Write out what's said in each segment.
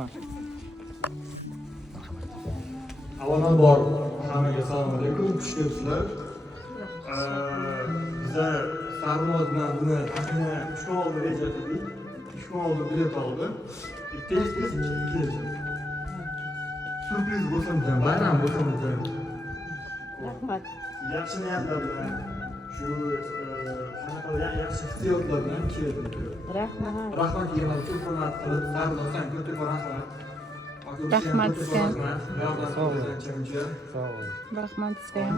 Rahmat. Avvalambor hammaga assalomu alaykum, xush kelibsizlar. Biza Sarnoz bilan buni taxminan 3 kun oldin reja qildik. 3 kun oldin bilet oldi. Tez keldi. Surpriz bo'lsin-da, bayram bo'lsin-da. Rahmat. Yaxshi niyatlar bilan shu qanaqa yaxshi hissiyotlar bilan keldim. Rahmat. Rahmat yana ko'p hurmat qilib, Sarnozdan ko'p rahmat. Rahmat sizga. Sog' ol. Rahmat sizga ham.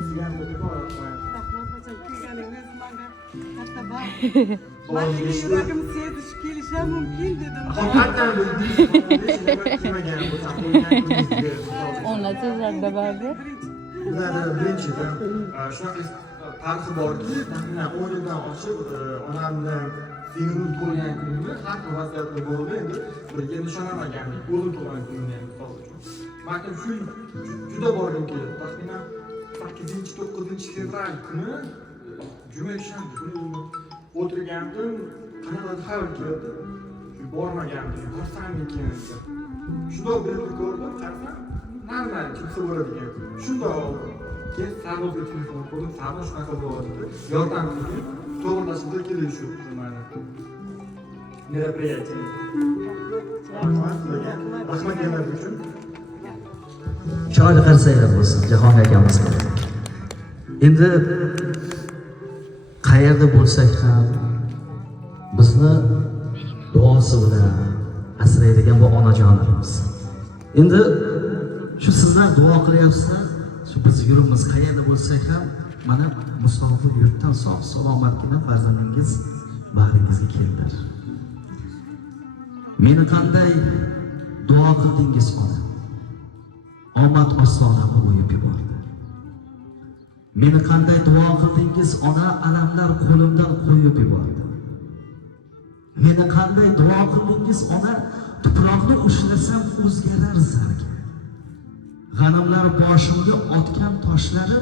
Rahmat hocam, kelganingiz menga katta baxt. Balki yuragim sezish kelishi ham mumkin dedim. Ona tezlarda bordi. Ular birinchidan shunaqa tarixi borki, taxminan 10 yildan oshib onamni singlim tug'ilgan kunimni har xil vasiyatlar bo'ldi. Endi birga nishonlamagandik, o'zim tug'ilgan kunimni ham misol uchun. Balkim shu juda borgim keldi. Taxminan 8-9 fevral kuni juma shanba kuni o'tirgandim, qanaqadir xabar keldi. Shu bormagandim, borsamikin. Shunday bilib ko'rdim, qarasam normal kimsa bo'ladigan. Shunday oldim. Keyin Sarnozga telefon qildim, Sarnoz shunaqa bo'lyapti. Yordam bering, to'g'rilashib kelishib turmani. Мероприятие. Rahmat yana uchun. Chiroyli qarsaklar bo'lsin Jahon akamiz. Endi qayerda bo'lsak ham bizni duosi bilan asraydigan bu onajonlarimiz. Endi shu sizlar duo qilyapsizlar, shu biz yurimiz qayerda bo'lsak ham mana musofir yurtdan sog' salomatgina farzandingiz bag'ringizga keldilar. Meni qanday duo qildingiz ona? Omad ostonamni o'yib yubordi. Meni qanday duo qildingiz ona? Alamlar qo'limdan qo'yib yubordi. Meni qanday duo qildingiz ona? Tuproqni ushlasam o'zgarar zarga. G'animlar boshimga otgan toshlari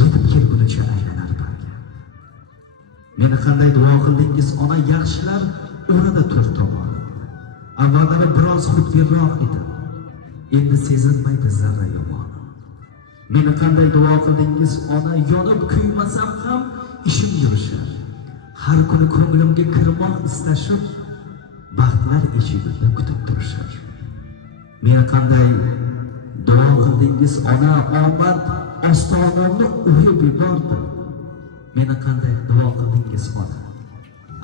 yetib kelgunicha aylanar barga. Meni qanday duo qildingiz ona? Yaxshilar o'rada to'rt tomon. Avvallari biroz xudbinroq edim. Endi sezilmaydi zarra yomon. Meni qanday duo qildingiz ona? Yonib kuymasam ham ishim yurishar. Har kuni ko'nglimga kirmoq istashib, baxtlar eshigida kutib turishar. Meni qanday duo qildingiz ona? Omad ostonamni o'yib yubordi. Meni qanday duo qildingiz ona?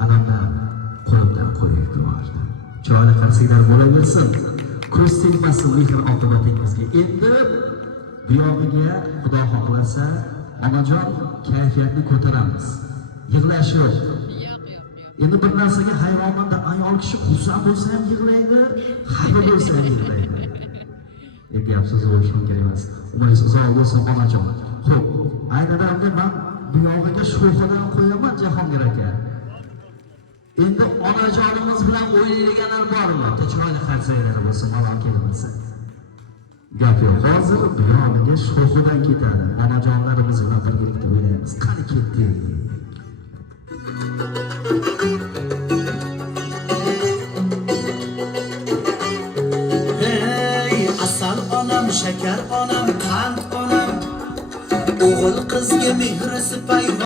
Alamlar qo'limdan qo'yib yubordi. Chiroyli qarsaklar bo'laversin. Ko'z tegmasin mehr oqibatingizga. Endi bu yog'iga Xudo xohlasa onajon kayfiyatni ko'taramiz. Yig'lash yo'q. Endi bir narsaga hayronmanda, ayol kishi xursand bo'lsa ham yig'laydi, xafa bo'lsa ham yig'laydi. Gap so'z bo'lishim kerak emas. Umringiz uzoq bo'lsin onajon. Xo'p, ayni damda men bu yog'iga sho'xadan qo'yaman Jahongir aka. Endi onajonimiz bilan o'ynaydiganlar bormi? Chiroyli qarsaklar bo'lsin, malol kelmasa. Gap yo'q. Hozir bu yog'iga sho'xadan ketadi. Onajonlarimiz bilan birgalikda o'ynaymiz. Qani ketdik. Hey, asal onam, shakar onam, qand onam, o'g'il qizga mehri sipay